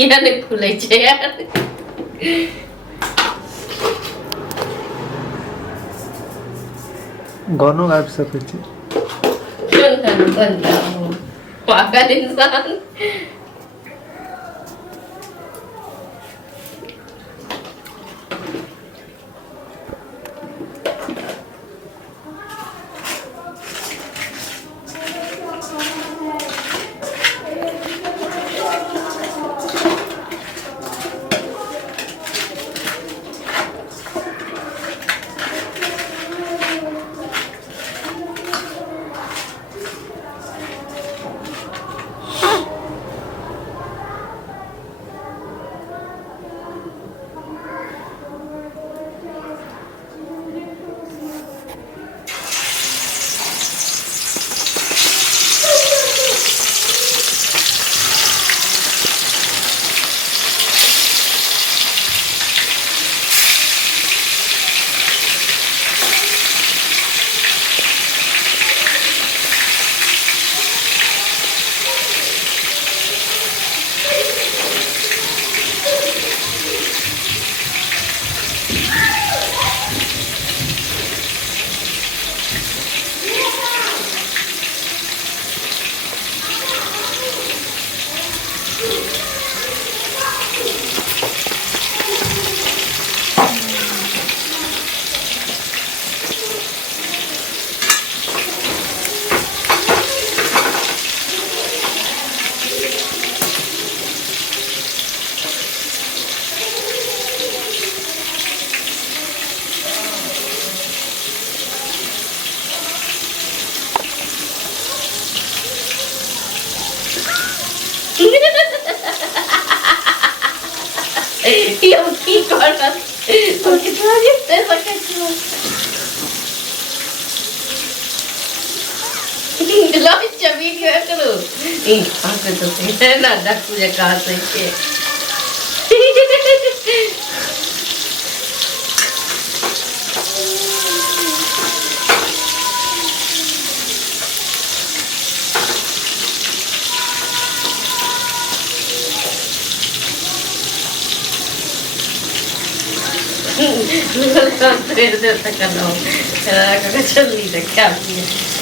याने खुलै छै यार गानो गाबि सकै छी कोन गाना बनता हो पागल इंसान Io piccola perché tu hai stessa che tu lascia video e tu anche tu sei da qui a casa che non so se è stata canoa era la cacciolina cambia